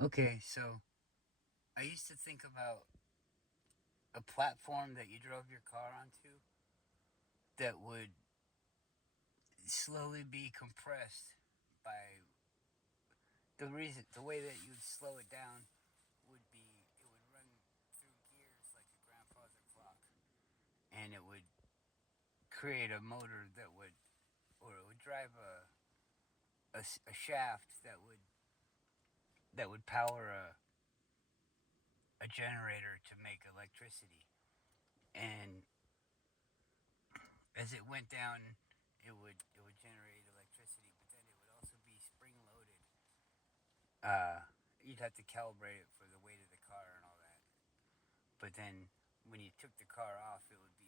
Okay, so I used to think about a platform that you drove your car onto that would slowly be compressed by the way that you'd slow it down would be it would run through gears like a grandfather clock, and it would create a motor that would, or it would drive a shaft that would power a generator to make electricity. And as it went down, it would generate electricity, but then it would also be spring loaded. You'd have to calibrate it for the weight of the car and all that. But then when you took the car off, it would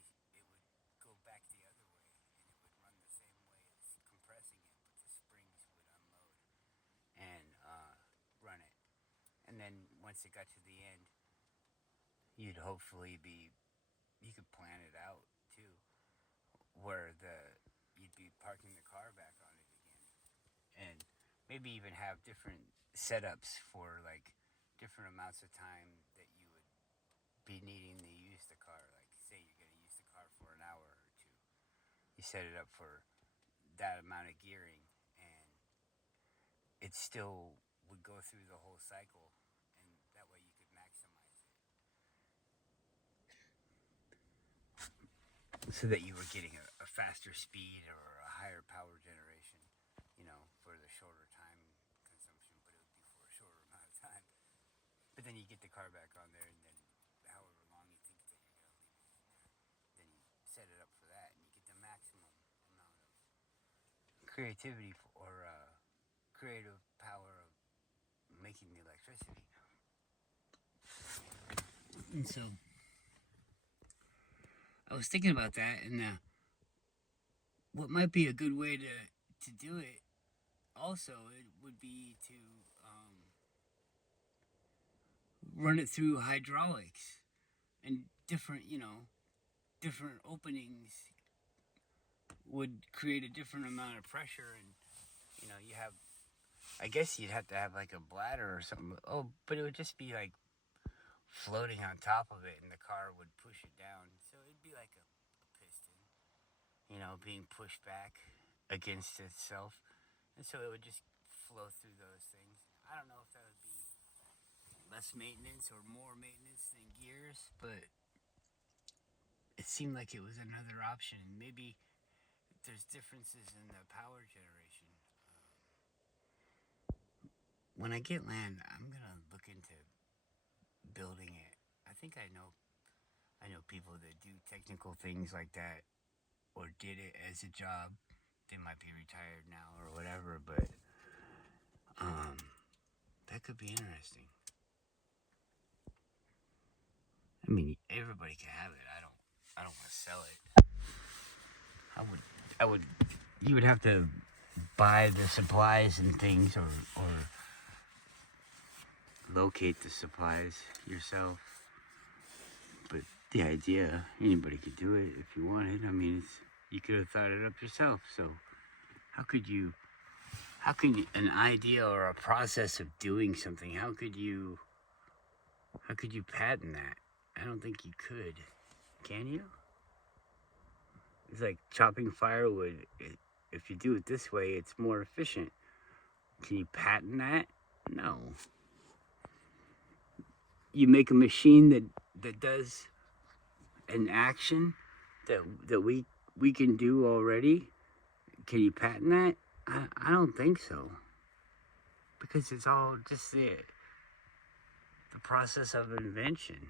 go back the other way, and it would run the same way as compressing it, but the springs would unload and run it. And then once it got to the end, you'd hopefully be you could plan it out too, where the you'd be parking the car back on it again, and maybe even have different setups for like different amounts of time that you would be needing to use the car. Like, say you're going to use the car for an hour or two, you set it up for that amount of gearing, and it still would go through the whole cycle, and that way you could maximize it so that you were getting a faster speed or a higher power generation, for the shorter time consumption, but it would be for a shorter amount of time. But then you get the car back on there, and then however long you think that you're going to leave it in there, then you set it up for that, and you get the maximum amount of creativity or creative power of making the electricity. And so I was thinking about that, and what might be a good way to do it. Also, it would be to run it through hydraulics and different openings would create a different amount of pressure, and you have. I guess you'd have to have like a bladder or something. Oh, but it would just be like floating on top of it, and the car would push it down. So it'd be like a piston, being pushed back against itself, and so it would just flow through those things. I don't know if that would be less maintenance or more maintenance than gears, but it seemed like it was another option. Maybe there's differences in the power generation. When I get land, I'm gonna look into building it. I know people that do technical things like that or did it as a job. They might be retired now or whatever, but um, that could be interesting. I mean, everybody can have it. I don't want to sell it. I would. I would. You would have to buy the supplies and things, or locate the supplies yourself. But the idea, anybody could do it if you wanted. I mean, you could have thought it up yourself. So how could you? How can you, an idea or a process of doing something? How could you? How could you patent that? I don't think you could. Can you? It's like chopping firewood. If you do it this way, it's more efficient. Can you patent that? No. You make a machine that does an action that we can do already. Can you patent that? I don't think so, because it's all just the process of invention.